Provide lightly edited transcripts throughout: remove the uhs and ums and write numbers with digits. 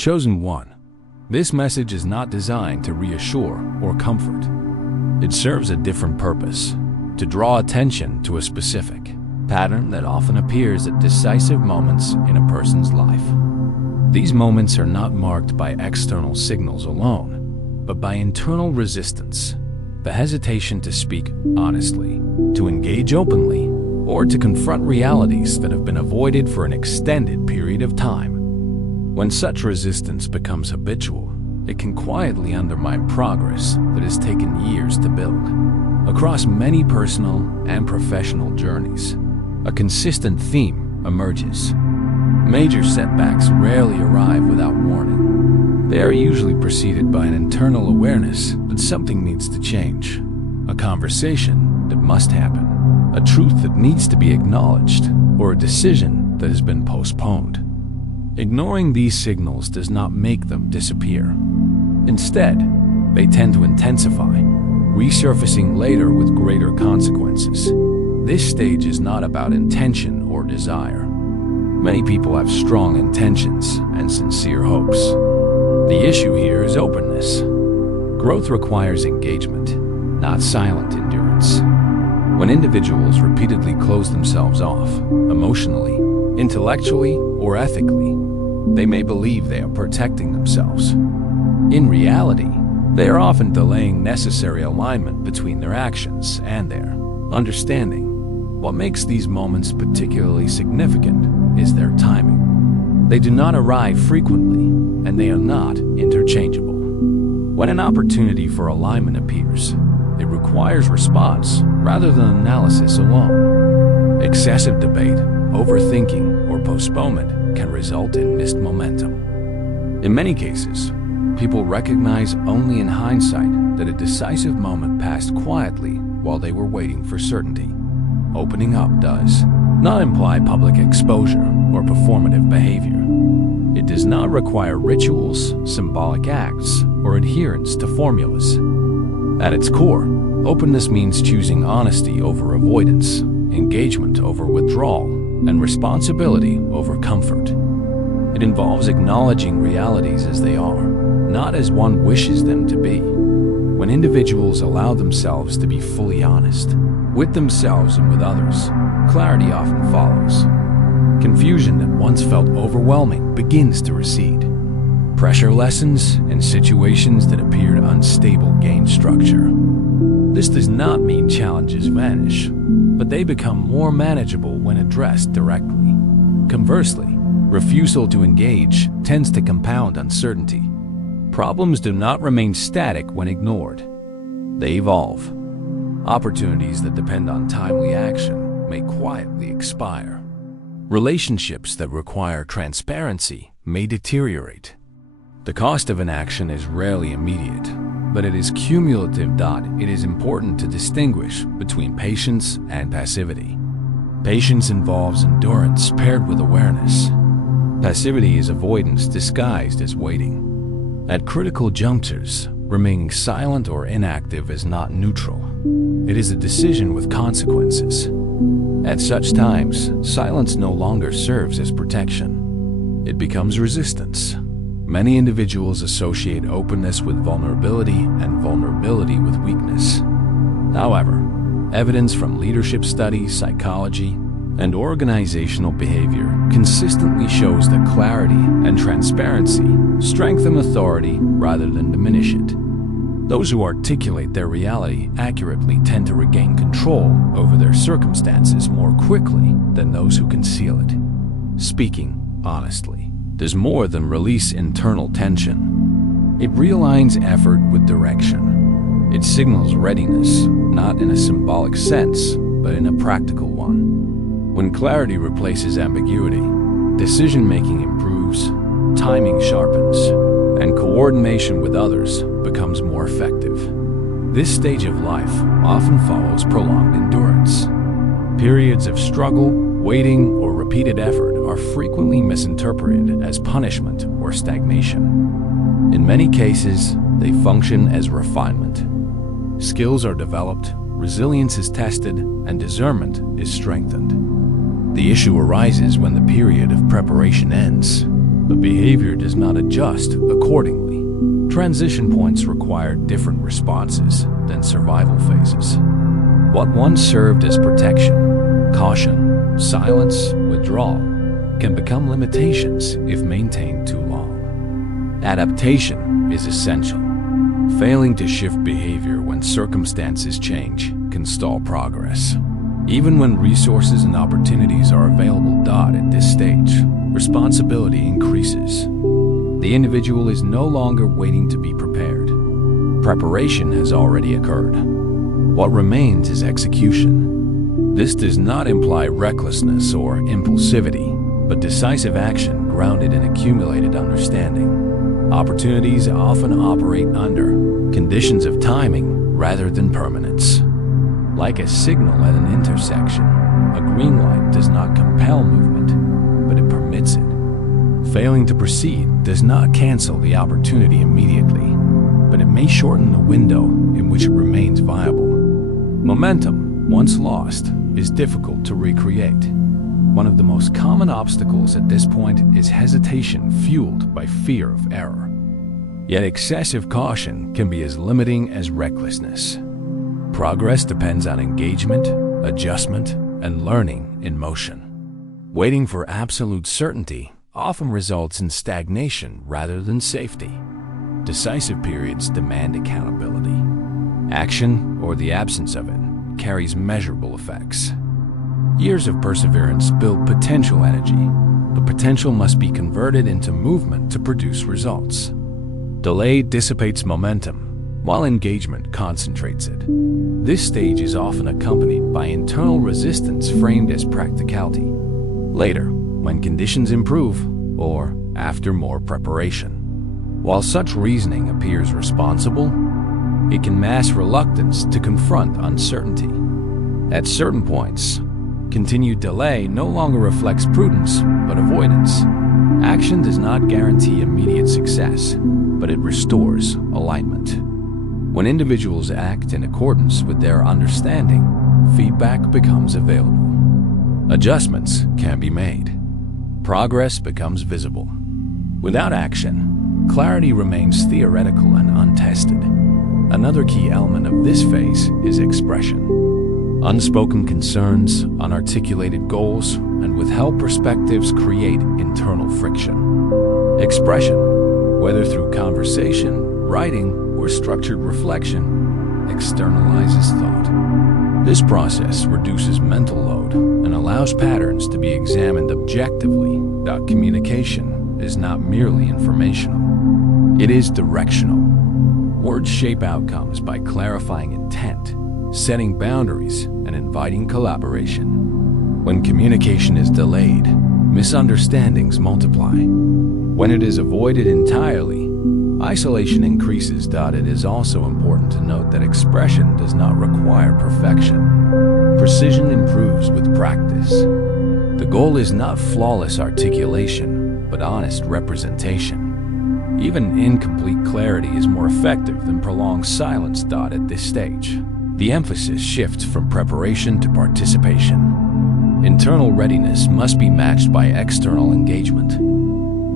Chosen one. This message is not designed to reassure or comfort. It serves a different purpose, to draw attention to a specific pattern that often appears at decisive moments in a person's life. These moments are not marked by external signals alone, but by internal resistance, the hesitation to speak honestly, to engage openly, or to confront realities that have been avoided for an extended period of time. When such resistance becomes habitual, it can quietly undermine progress that has taken years to build. Across many personal and professional journeys, a consistent theme emerges. Major setbacks rarely arrive without warning. They are usually preceded by an internal awareness that something needs to change, a conversation that must happen, a truth that needs to be acknowledged, or a decision that has been postponed. Ignoring these signals does not make them disappear. Instead, they tend to intensify, resurfacing later with greater consequences. This stage is not about intention or desire. Many people have strong intentions and sincere hopes. The issue here is openness. Growth requires engagement, not silent endurance. When individuals repeatedly close themselves off, emotionally, intellectually, or ethically, they may believe they are protecting themselves. In reality, they are often delaying necessary alignment between their actions and their understanding. What makes these moments particularly significant is their timing. They do not arrive frequently, and they are not interchangeable. When an opportunity for alignment appears, it requires response rather than analysis alone. Excessive debate, overthinking, or postponement can result in missed momentum. In many cases, people recognize only in hindsight that a decisive moment passed quietly while they were waiting for certainty. Opening up does not imply public exposure or performative behavior. It does not require rituals, symbolic acts, or adherence to formulas. At its core, openness means choosing honesty over avoidance, engagement over withdrawal, and responsibility over comfort. It involves acknowledging realities as they are, not as one wishes them to be. When individuals allow themselves to be fully honest, with themselves and with others, clarity often follows. Confusion that once felt overwhelming begins to recede. Pressure lessens, and situations that appeared unstable gain structure. This does not mean challenges vanish, but they become more manageable when addressed directly. Conversely, refusal to engage tends to compound uncertainty. Problems do not remain static when ignored. They evolve. Opportunities that depend on timely action may quietly expire. Relationships that require transparency may deteriorate. The cost of inaction is rarely immediate, but it is cumulative. It is important to distinguish between patience and passivity. Patience involves endurance paired with awareness. Passivity is avoidance disguised as waiting. At critical junctures, remaining silent or inactive is not neutral. It is a decision with consequences. At such times, silence no longer serves as protection. It becomes resistance. Many individuals associate openness with vulnerability and vulnerability with weakness. However, evidence from leadership studies, psychology, and organizational behavior consistently shows that clarity and transparency strengthen authority rather than diminish it. Those who articulate their reality accurately tend to regain control over their circumstances more quickly than those who conceal it. Speaking honestly does more than release internal tension. It realigns effort with direction. It signals readiness, not in a symbolic sense, but in a practical one. When clarity replaces ambiguity, decision-making improves, timing sharpens, and coordination with others becomes more effective. This stage of life often follows prolonged endurance. Periods of struggle, waiting, or repeated effort are frequently misinterpreted as punishment or stagnation. In many cases, they function as refinement. Skills are developed, resilience is tested, and discernment is strengthened. The issue arises when the period of preparation ends. but behavior does not adjust accordingly. Transition points require different responses than survival phases. What once served as protection, caution, silence, withdrawal, can become limitations if maintained too long. Adaptation is essential. Failing to shift behavior when circumstances change can stall progress. Even when resources and opportunities are available. At this stage, responsibility increases. The individual is no longer waiting to be prepared. Preparation has already occurred. What remains is execution. This does not imply recklessness or impulsivity, but decisive action grounded in accumulated understanding. Opportunities often operate under conditions of timing rather than permanence. Like a signal at an intersection, a green light does not compel movement, but it permits it. Failing to proceed does not cancel the opportunity immediately, but it may shorten the window in which it remains viable. Momentum, once lost, is difficult to recreate. One of the most common obstacles at this point is hesitation fueled by fear of error. Yet excessive caution can be as limiting as recklessness. Progress depends on engagement, adjustment, and learning in motion. Waiting for absolute certainty often results in stagnation rather than safety. Decisive periods demand accountability. Action, or the absence of it, carries measurable effects. Years of perseverance build potential energy, but potential must be converted into movement to produce results. Delay dissipates momentum, while engagement concentrates it. This stage is often accompanied by internal resistance framed as practicality. Later, when conditions improve, or after more preparation. While such reasoning appears responsible, it can mask reluctance to confront uncertainty. At certain points, continued delay no longer reflects prudence, but avoidance. Action does not guarantee immediate success, but it restores alignment. When individuals act in accordance with their understanding, feedback becomes available. Adjustments can be made. Progress becomes visible. Without action, clarity remains theoretical and untested. Another key element of this phase is expression. Unspoken concerns, unarticulated goals, and withheld perspectives create internal friction. Expression, whether through conversation, writing, or structured reflection, externalizes thought. This process reduces mental load and allows patterns to be examined objectively. Communication is not merely informational. It is directional. Words shape outcomes by clarifying intent, setting boundaries, and inviting collaboration. When communication is delayed, misunderstandings multiply. When it is avoided entirely, isolation increases. It is also important to note that expression does not require perfection. Precision improves with practice. The goal is not flawless articulation, but honest representation. Even incomplete clarity is more effective than prolonged silence. At this stage, the emphasis shifts from preparation to participation. Internal readiness must be matched by external engagement.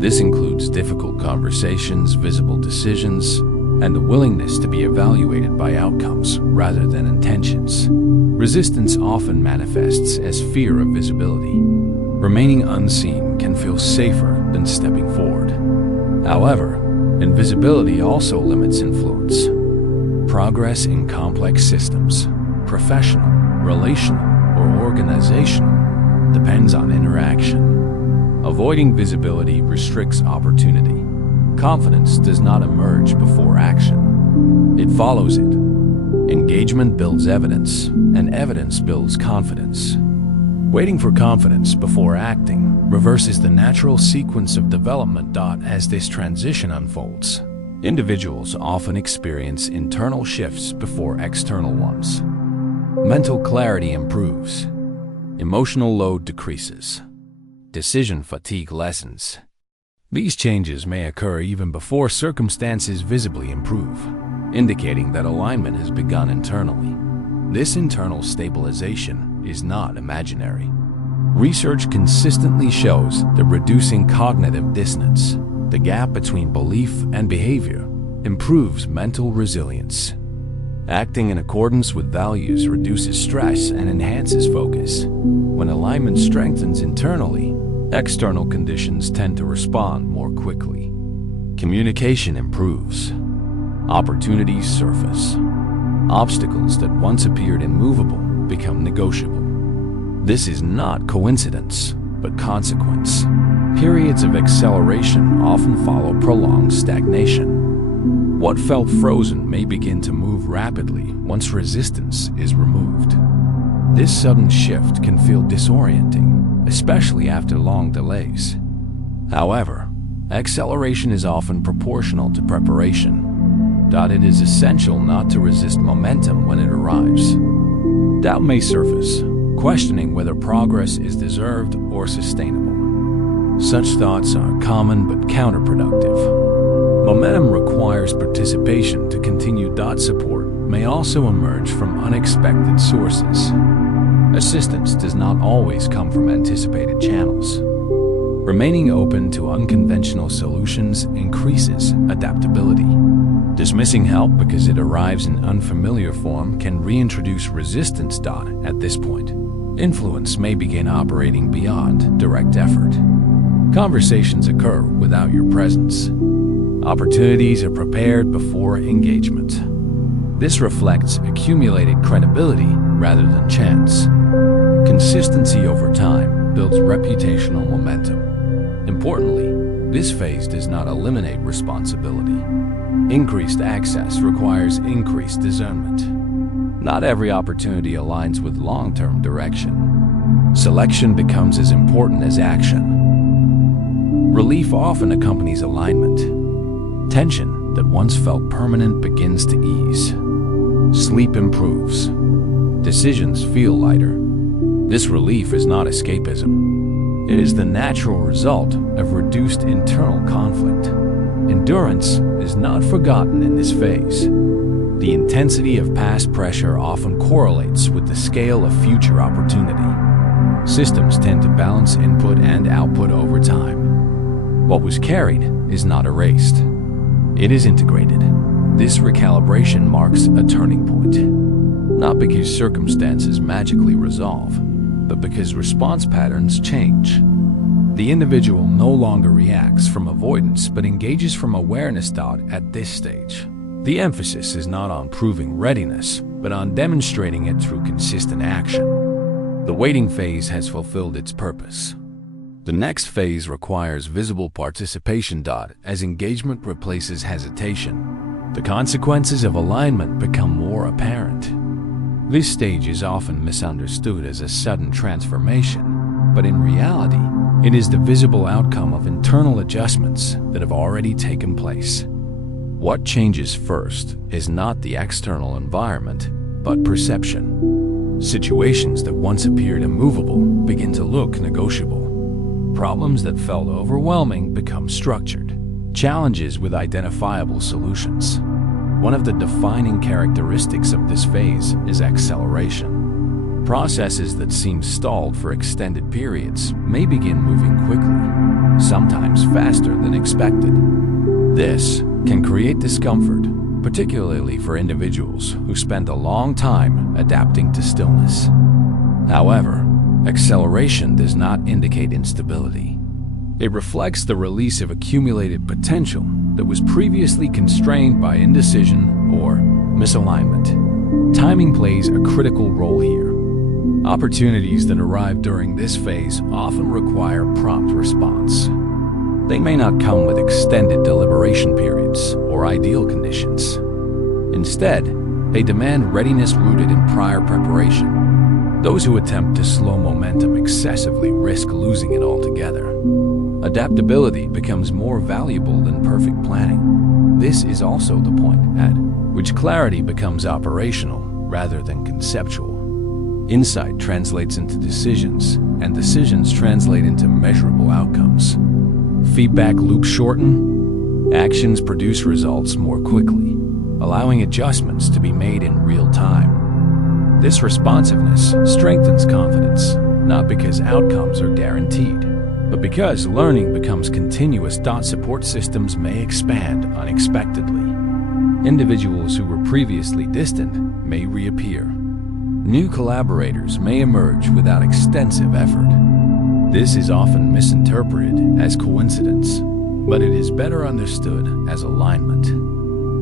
This includes difficult conversations, visible decisions, and the willingness to be evaluated by outcomes rather than intentions. Resistance often manifests as fear of visibility. Remaining unseen can feel safer than stepping forward. However, invisibility also limits influence. Progress in complex systems, professional, relational, or organizational, depends on interaction. Avoiding visibility restricts opportunity. Confidence does not emerge before action. It follows it. Engagement builds evidence, and evidence builds confidence. Waiting for confidence before acting reverses the natural sequence of development. As this transition unfolds, individuals often experience internal shifts before external ones. Mental clarity improves. Emotional load decreases. Decision fatigue lessens. These changes may occur even before circumstances visibly improve, indicating that alignment has begun internally. This internal stabilization is not imaginary. Research consistently shows that reducing cognitive dissonance, the gap between belief and behavior, improves mental resilience. Acting in accordance with values reduces stress and enhances focus. When alignment strengthens internally, external conditions tend to respond more quickly. Communication improves. Opportunities surface. Obstacles that once appeared immovable become negotiable. This is not coincidence, but consequence. Periods of acceleration often follow prolonged stagnation. What felt frozen may begin to move rapidly once resistance is removed. This sudden shift can feel disorienting, especially after long delays. However, acceleration is often proportional to preparation. It is essential not to resist momentum when it arrives. Doubt may surface, questioning whether progress is deserved or sustainable. Such thoughts are common but counterproductive. Momentum requires participation to continue. Support may also emerge from unexpected sources. Assistance does not always come from anticipated channels. Remaining open to unconventional solutions increases adaptability. Dismissing help because it arrives in unfamiliar form can reintroduce resistance. At this point, influence may begin operating beyond direct effort. Conversations occur without your presence. Opportunities are prepared before engagement. This reflects accumulated credibility rather than chance. Consistency over time builds reputational momentum. Importantly, this phase does not eliminate responsibility. Increased access requires increased discernment. Not every opportunity aligns with long-term direction. Selection becomes as important as action. Relief often accompanies alignment. Tension that once felt permanent begins to ease. Sleep improves. Decisions feel lighter. This relief is not escapism. It is the natural result of reduced internal conflict. Endurance is not forgotten in this phase. The intensity of past pressure often correlates with the scale of future opportunity. Systems tend to balance input and output over time. What was carried is not erased. It is integrated. This recalibration marks a turning point. Not because circumstances magically resolve, but because response patterns change. The individual no longer reacts from avoidance but engages from awareness. At this stage, the emphasis is not on proving readiness, but on demonstrating it through consistent action. The waiting phase has fulfilled its purpose. The next phase requires visible participation. As engagement replaces hesitation, the consequences of alignment become more apparent. This stage is often misunderstood as a sudden transformation, but in reality, it is the visible outcome of internal adjustments that have already taken place. What changes first is not the external environment, but perception. Situations that once appeared immovable begin to look negotiable. Problems that felt overwhelming become structured. Challenges with identifiable solutions. One of the defining characteristics of this phase is acceleration. Processes that seem stalled for extended periods may begin moving quickly, sometimes faster than expected. This can create discomfort, particularly for individuals who spend a long time adapting to stillness. However, acceleration does not indicate instability. It reflects the release of accumulated potential that was previously constrained by indecision or misalignment. Timing plays a critical role here. Opportunities that arrive during this phase often require prompt response. They may not come with extended deliberation periods or ideal conditions. Instead, they demand readiness rooted in prior preparation. Those who attempt to slow momentum excessively risk losing it altogether. Adaptability becomes more valuable than perfect planning. This is also the point at which clarity becomes operational rather than conceptual. Insight translates into decisions, and decisions translate into measurable outcomes. Feedback loops shorten, actions produce results more quickly, allowing adjustments to be made in real time. This responsiveness strengthens confidence. not because outcomes are guaranteed, but because learning becomes continuous. Support systems may expand unexpectedly. Individuals who were previously distant may reappear. New collaborators may emerge without extensive effort. This is often misinterpreted as coincidence, but it is better understood as alignment.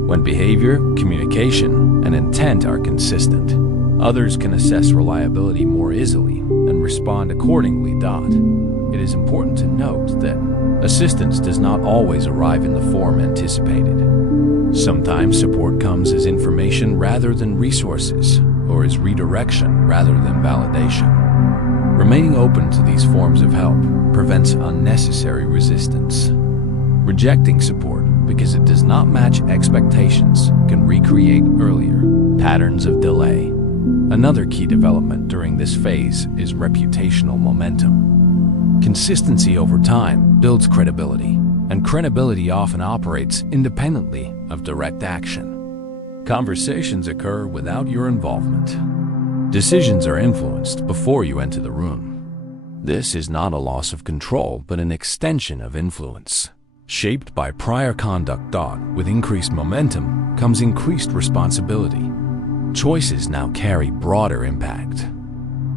When behavior, communication, and intent are consistent, others can assess reliability more easily and respond accordingly. It is important to note that assistance does not always arrive in the form anticipated. Sometimes support comes as information rather than resources, or as redirection rather than validation. Remaining open to these forms of help prevents unnecessary resistance. Rejecting support because it does not match expectations can recreate earlier patterns of delay. Another key development during this phase is reputational momentum. Consistency over time builds credibility, and credibility often operates independently of direct action. Conversations occur without your involvement. Decisions are influenced before you enter the room. This is not a loss of control, but an extension of influence. Shaped by prior conduct. With increased momentum comes increased responsibility. Choices now carry broader impact.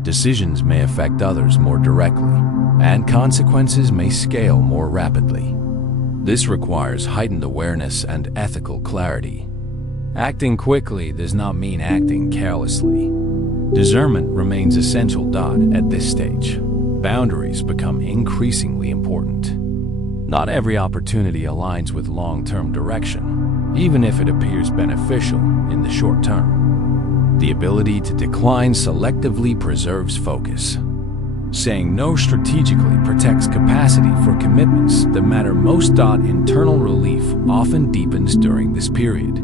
Decisions may affect others more directly, and consequences may scale more rapidly. This requires heightened awareness and ethical clarity. Acting quickly does not mean acting carelessly. Discernment remains essential. At this stage, boundaries become increasingly important. Not every opportunity aligns with long-term direction, even if it appears beneficial in the short term. The ability to decline selectively preserves focus. Saying no strategically protects capacity for commitments that matter most. Internal relief often deepens during this period.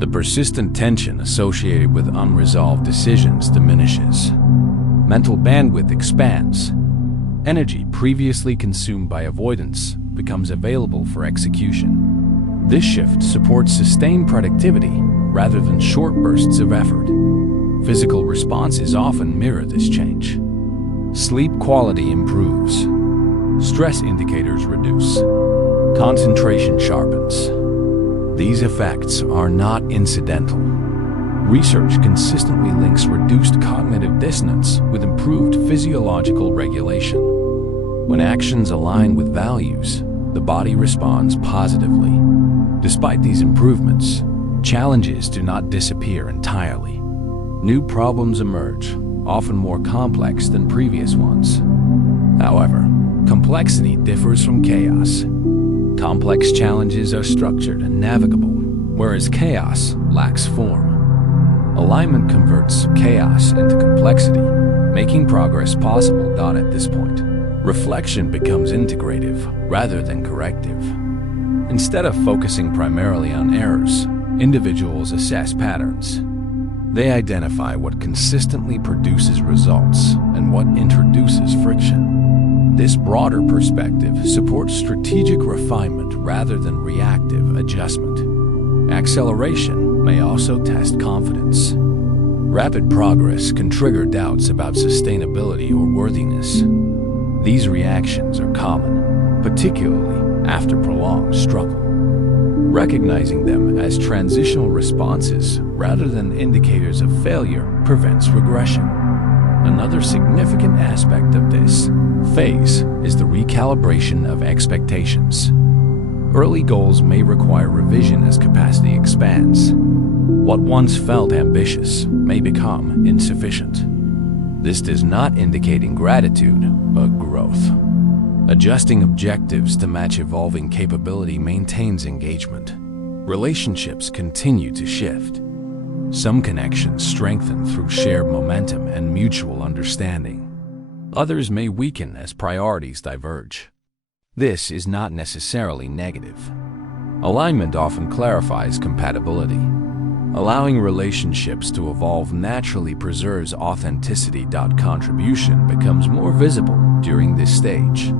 The persistent tension associated with unresolved decisions diminishes. Mental bandwidth expands. Energy previously consumed by avoidance becomes available for execution. This shift supports sustained productivity rather than short bursts of effort. Physical responses often mirror this change. Sleep quality improves. Stress indicators reduce. Concentration sharpens. These effects are not incidental. Research consistently links reduced cognitive dissonance with improved physiological regulation. When actions align with values, the body responds positively. Despite these improvements, challenges do not disappear entirely. New problems emerge, often more complex than previous ones. However, complexity differs from chaos. Complex challenges are structured and navigable, whereas chaos lacks form. Alignment converts chaos into complexity, making progress possible. At this point, reflection becomes integrative rather than corrective. Instead of focusing primarily on errors, individuals assess patterns. They identify what consistently produces results and what introduces friction. This broader perspective supports strategic refinement rather than reactive adjustment. Acceleration may also test confidence. Rapid progress can trigger doubts about sustainability or worthiness. These reactions are common, particularly after prolonged struggle. Recognizing them as transitional responses rather than indicators of failure prevents regression. Another significant aspect of this phase is the recalibration of expectations. Early goals may require revision as capacity expands. What once felt ambitious may become insufficient. This does not indicate ingratitude, but growth. Adjusting objectives to match evolving capability maintains engagement. Relationships continue to shift. Some connections strengthen through shared momentum and mutual understanding. Others may weaken as priorities diverge. This is not necessarily negative. Alignment often clarifies compatibility. Allowing relationships to evolve naturally preserves authenticity. Contribution becomes more visible during this stage.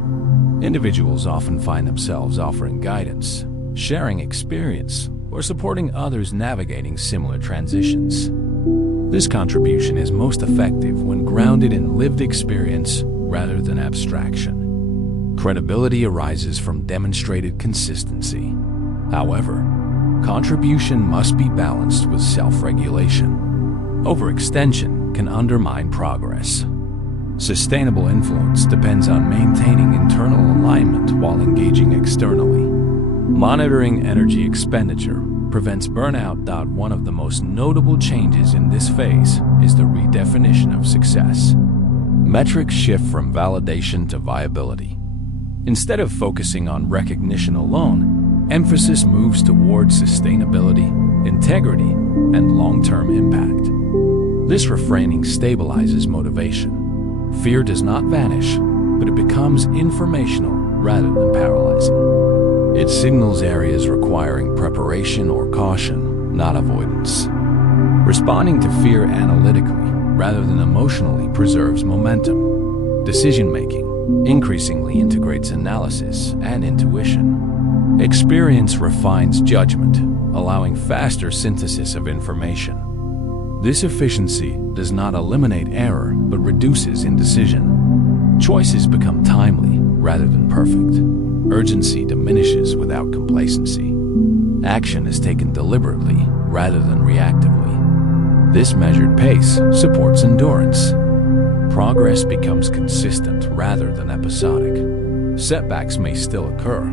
Individuals often find themselves offering guidance, sharing experience, or supporting others navigating similar transitions. This contribution is most effective when grounded in lived experience rather than abstraction. Credibility arises from demonstrated consistency. However, contribution must be balanced with self-regulation. Overextension can undermine progress. Sustainable influence depends on maintaining internal alignment while engaging externally. Monitoring energy expenditure prevents burnout. One of the most notable changes in this phase is the redefinition of success. Metrics shift from validation to viability. Instead of focusing on recognition alone, emphasis moves towards sustainability, integrity, and long-term impact. This reframing stabilizes motivation. Fear does not vanish, but it becomes informational rather than paralyzing. It signals areas requiring preparation or caution, not avoidance. Responding to fear analytically rather than emotionally preserves momentum. Decision-making increasingly integrates analysis and intuition. Experience refines judgment, allowing faster synthesis of information. This efficiency does not eliminate error, but reduces indecision. Choices become timely rather than perfect. Urgency diminishes without complacency. Action is taken deliberately rather than reactively. This measured pace supports endurance. Progress becomes consistent rather than episodic. Setbacks may still occur,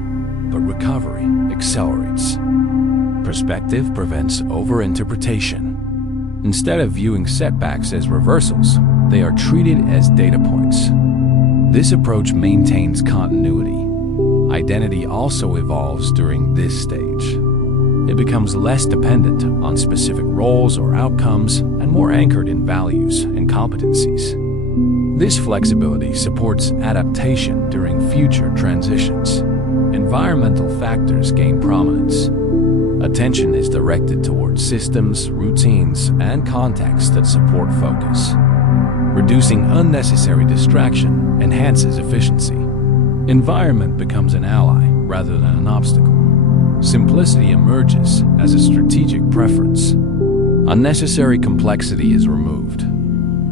but recovery accelerates. Perspective prevents overinterpretation. Instead of viewing setbacks as reversals, they are treated as data points. This approach maintains continuity. Identity also evolves during this stage. It becomes less dependent on specific roles or outcomes and more anchored in values and competencies. This flexibility supports adaptation during future transitions. Environmental factors gain prominence. Attention is directed towards systems, routines, and contexts that support focus. Reducing unnecessary distraction enhances efficiency. Environment becomes an ally rather than an obstacle. Simplicity emerges as a strategic preference. Unnecessary complexity is removed.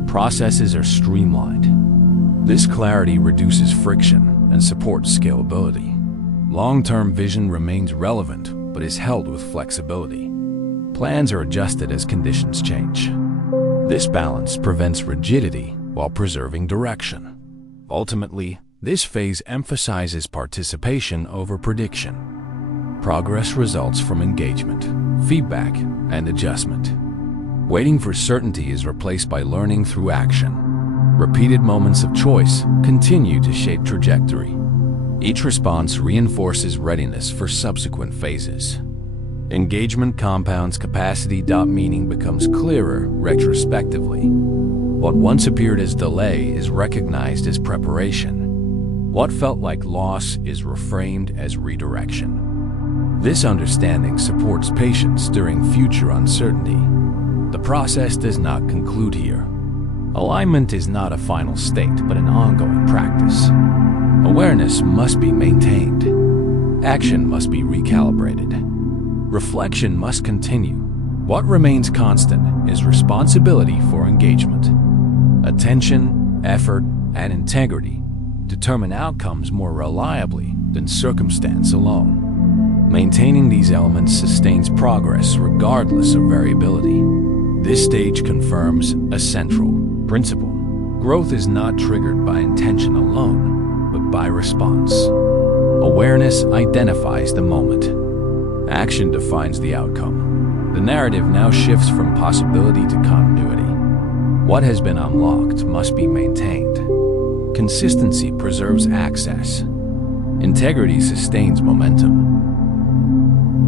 Processes are streamlined. This clarity reduces friction and supports scalability. Long-term vision remains relevant, but is held with flexibility. Plans are adjusted as conditions change. This balance prevents rigidity while preserving direction. Ultimately, this phase emphasizes participation over prediction. Progress results from engagement, feedback, and adjustment. Waiting for certainty is replaced by learning through action. Repeated moments of choice continue to shape trajectory. Each response reinforces readiness for subsequent phases. Engagement compounds capacity. Meaning becomes clearer retrospectively. What once appeared as delay is recognized as preparation. What felt like loss is reframed as redirection. This understanding supports patience during future uncertainty. The process does not conclude here. Alignment is not a final state, but an ongoing practice. Awareness must be maintained. Action must be recalibrated. Reflection must continue. What remains constant is responsibility for engagement. Attention, effort, and integrity determine outcomes more reliably than circumstance alone. Maintaining these elements sustains progress regardless of variability. This stage confirms a central principle. Growth is not triggered by intention alone, but by response. Awareness identifies the moment. Action defines the outcome. The narrative now shifts from possibility to continuity. What has been unlocked must be maintained. Consistency preserves access. Integrity sustains momentum.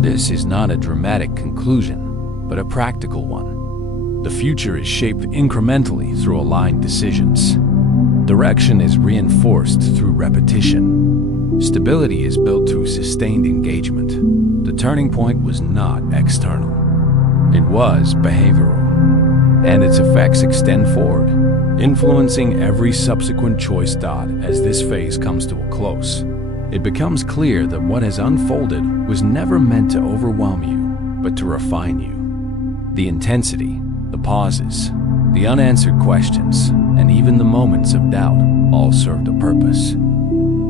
This is not a dramatic conclusion, but a practical one. The future is shaped incrementally through aligned decisions. Direction is reinforced through repetition. Stability is built through sustained engagement. The turning point was not external. It was behavioral. And its effects extend forward, influencing every subsequent choice. As this phase comes to a close, it becomes clear that what has unfolded was never meant to overwhelm you, but to refine you. The intensity, The pauses, the unanswered questions, and even the moments of doubt all served a purpose.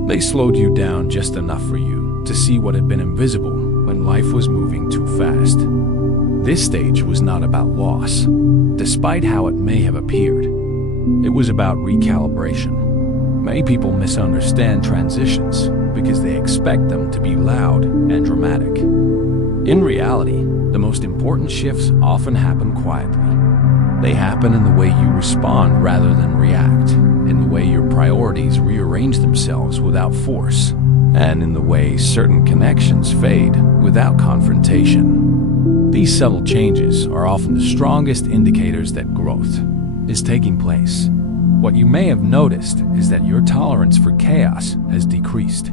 They slowed you down just enough for you to see what had been invisible when life was moving too fast. This stage was not about loss, despite how it may have appeared. It was about recalibration. Many people misunderstand transitions because they expect them to be loud and dramatic. In reality, the most important shifts often happen quietly. They happen in the way you respond rather than react, in the way your priorities rearrange themselves without force, and in the way certain connections fade without confrontation. These subtle changes are often the strongest indicators that growth is taking place. What you may have noticed is that your tolerance for chaos has decreased.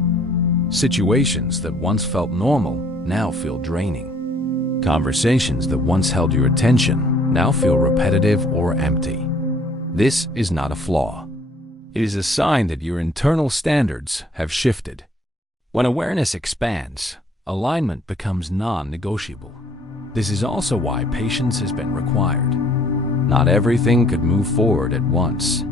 Situations that once felt normal now feel draining. Conversations that once held your attention now feel repetitive or empty. This is not a flaw. It is a sign that your internal standards have shifted. When awareness expands, alignment becomes non-negotiable. This is also why patience has been required. Not everything could move forward at once.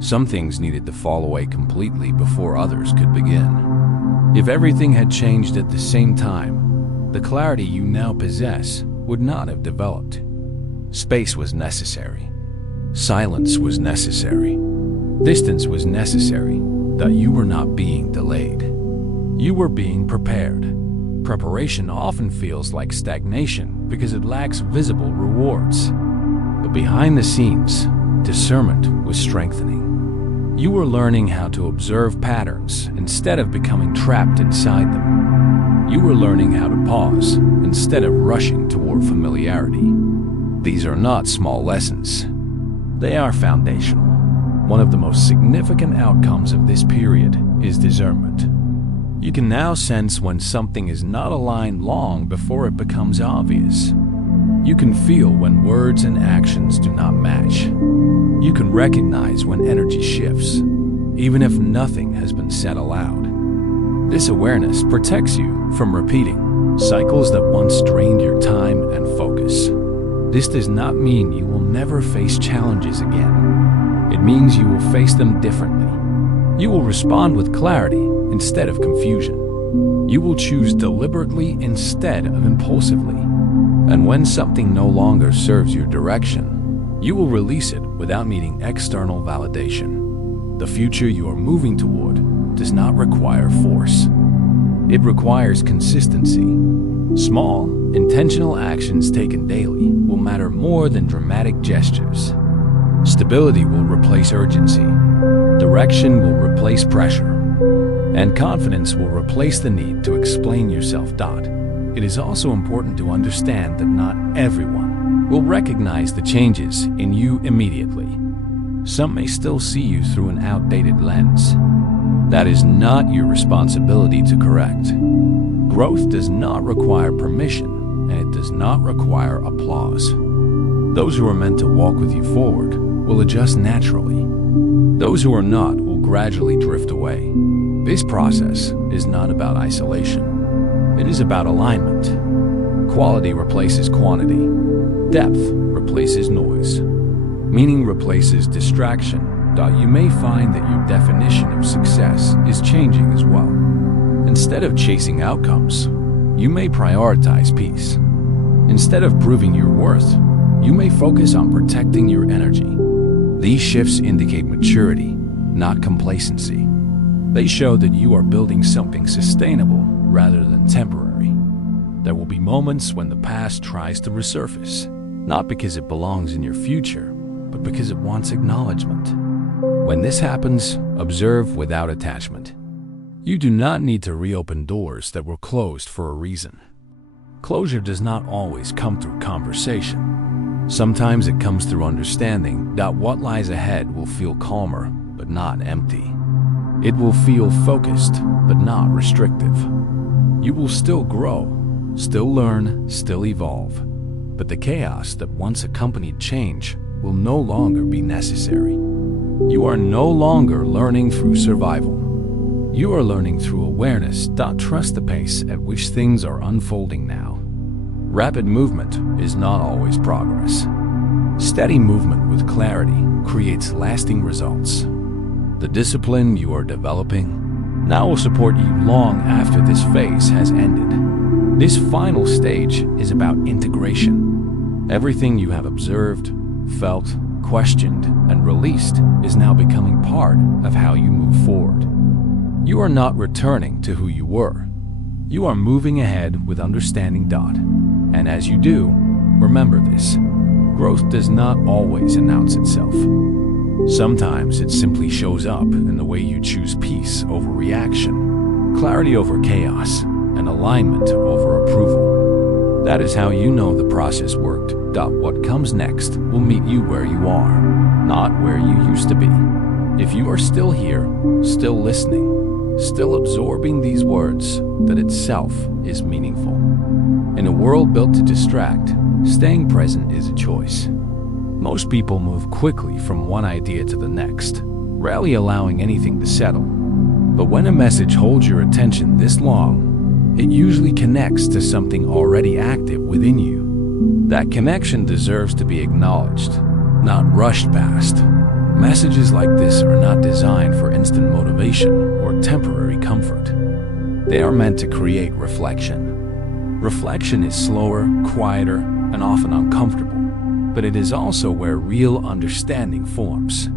Some things needed to fall away completely before others could begin. If everything had changed at the same time, the clarity you now possess would not have developed. Space was necessary. Silence was necessary. Distance was necessary, that you were not being delayed. You were being prepared. Preparation often feels like stagnation because it lacks visible rewards. But behind the scenes, discernment was strengthening. You were learning how to observe patterns instead of becoming trapped inside them. You were learning how to pause instead of rushing toward familiarity. These are not small lessons. They are foundational. One of the most significant outcomes of this period is discernment. You can now sense when something is not aligned long before it becomes obvious. You can feel when words and actions do not match. You can recognize when energy shifts, even if nothing has been said aloud. This awareness protects you from repeating cycles that once drained your time and focus. This does not mean you will never face challenges again. It means you will face them differently. You will respond with clarity instead of confusion. You will choose deliberately instead of impulsively. And when something no longer serves your direction, you will release it without needing external validation. The future you are moving toward does not require force. It requires consistency. Small, intentional actions taken daily will matter more than dramatic gestures. Stability will replace urgency. Direction will replace pressure. And confidence will replace the need to explain yourself. It is also important to understand that not everyone will recognize the changes in you immediately. Some may still see you through an outdated lens. That is not your responsibility to correct. Growth does not require permission, and it does not require applause. Those who are meant to walk with you forward will adjust naturally. Those who are not will gradually drift away. This process is not about isolation. It is about alignment. Quality replaces quantity. Depth replaces noise. Meaning replaces distraction. You may find that your definition of success is changing as well. Instead of chasing outcomes, you may prioritize peace. Instead of proving your worth, you may focus on protecting your energy. These shifts indicate maturity, not complacency. They show that you are building something sustainable rather than temporary. There will be moments when the past tries to resurface, not because it belongs in your future, but because it wants acknowledgement. When this happens, observe without attachment. You do not need to reopen doors that were closed for a reason. Closure does not always come through conversation. Sometimes it comes through understanding that what lies ahead will feel calmer, but not empty. It will feel focused, but not restrictive. You will still grow, still learn, still evolve. But the chaos that once accompanied change will no longer be necessary. You are no longer learning through survival. You are learning through awareness. Trust the pace at which things are unfolding now. Rapid movement is not always progress. Steady movement with clarity creates lasting results. The discipline you are developing now will support you long after this phase has ended. This final stage is about integration. Everything you have observed, felt, questioned, and released is now becoming part of how you move forward. You are not returning to who you were. You are moving ahead with understanding. And as you do, remember this: growth does not always announce itself. Sometimes it simply shows up in the way you choose peace over reaction, clarity over chaos, and alignment over approval. That is how you know the process worked. What comes next will meet you where you are, not where you used to be. If you are still here, still listening, still absorbing these words, that itself is meaningful. In a world built to distract, staying present is a choice. Most people move quickly from one idea to the next, rarely allowing anything to settle. But when a message holds your attention this long, it usually connects to something already active within you. That connection deserves to be acknowledged, not rushed past. Messages like this are not designed for instant motivation or temporary comfort. They are meant to create reflection. Reflection is slower, quieter, and often uncomfortable, but it is also where real understanding forms.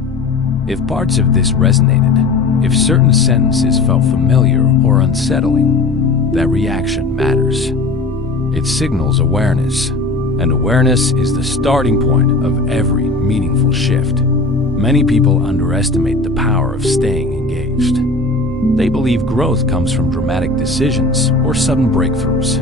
If parts of this resonated, if certain sentences felt familiar or unsettling, that reaction matters. It signals awareness, and awareness is the starting point of every meaningful shift. Many people underestimate the power of staying engaged. They believe growth comes from dramatic decisions or sudden breakthroughs.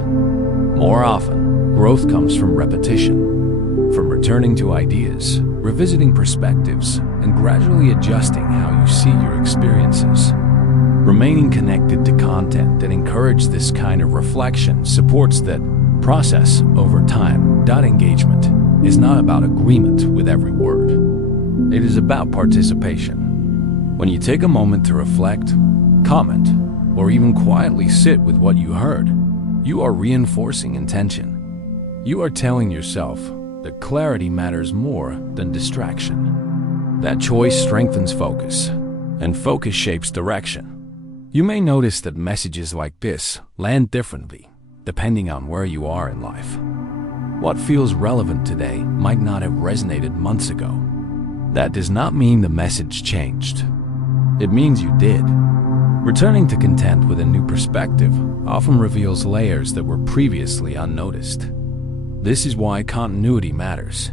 More often, growth comes from repetition, from returning to ideas, revisiting perspectives, and gradually adjusting how you see your experiences. Remaining connected to content that encourages this kind of reflection supports that process over time. Engagement is not about agreement with every word. It is about participation. When you take a moment to reflect, comment, or even quietly sit with what you heard, you are reinforcing intention. You are telling yourself that clarity matters more than distraction. That choice strengthens focus, and focus shapes direction. You may notice that messages like this land differently, depending on where you are in life. What feels relevant today might not have resonated months ago. That does not mean the message changed. It means you did. Returning to content with a new perspective often reveals layers that were previously unnoticed. This is why continuity matters.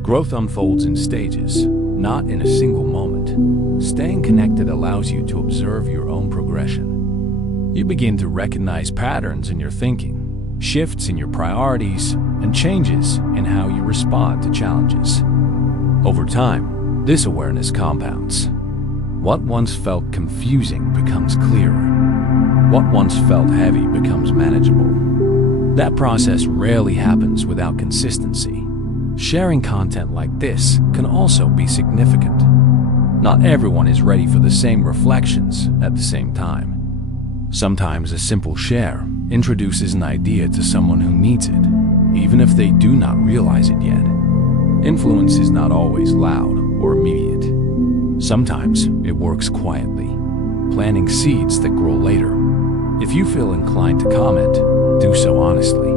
Growth unfolds in stages, not in a single moment. Staying connected allows you to observe your own progression. You begin to recognize patterns in your thinking, shifts in your priorities, and changes in how you respond to challenges. Over time, this awareness compounds. What once felt confusing becomes clearer. What once felt heavy becomes manageable. That process rarely happens without consistency. Sharing content like this can also be significant. Not everyone is ready for the same reflections at the same time. Sometimes a simple share introduces an idea to someone who needs it, even if they do not realize it yet. Influence is not always loud or immediate. Sometimes it works quietly, planting seeds that grow later. If you feel inclined to comment, do so honestly.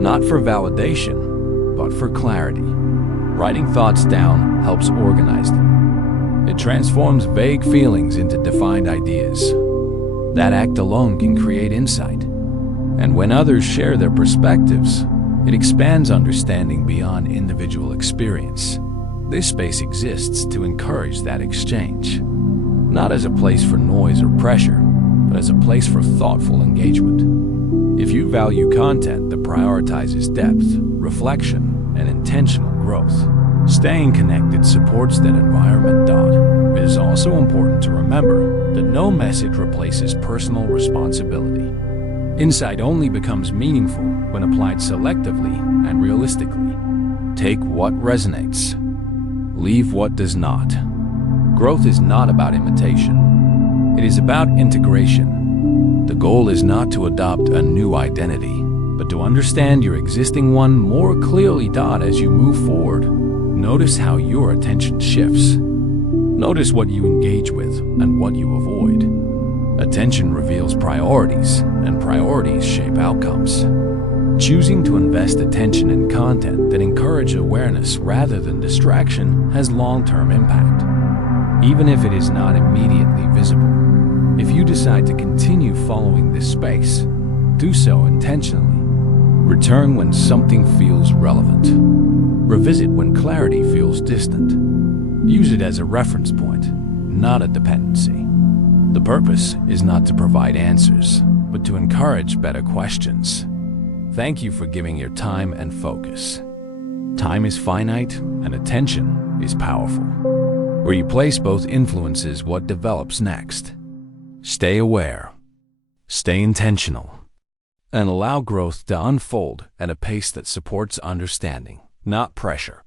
Not for validation, but for clarity. Writing thoughts down helps organize them. It transforms vague feelings into defined ideas. That act alone can create insight. And when others share their perspectives, it expands understanding beyond individual experience. This space exists to encourage that exchange, not as a place for noise or pressure, but as a place for thoughtful engagement. If you value content that prioritizes depth, reflection, and intentional growth, staying connected supports that environment. It is also important to remember that no message replaces personal responsibility. Insight only becomes meaningful when applied selectively and realistically. Take what resonates. Leave what does not. Growth is not about imitation. It is about integration. The goal is not to adopt a new identity, but to understand your existing one more clearly. As you move forward, Notice how your attention shifts. Notice what you engage with and what you avoid. Attention reveals priorities, and priorities shape outcomes. Choosing to invest attention in content that encourages awareness rather than distraction has long-term impact, even if it is not immediately visible. If you decide to continue following this space, do so intentionally. Return when something feels relevant. Revisit when clarity feels distant. Use it as a reference point, not a dependency. The purpose is not to provide answers, but to encourage better questions. Thank you for giving your time and focus. Time is finite, and attention is powerful. Where you place both influences what develops next. Stay aware, stay intentional, and allow growth to unfold at a pace that supports understanding, not pressure.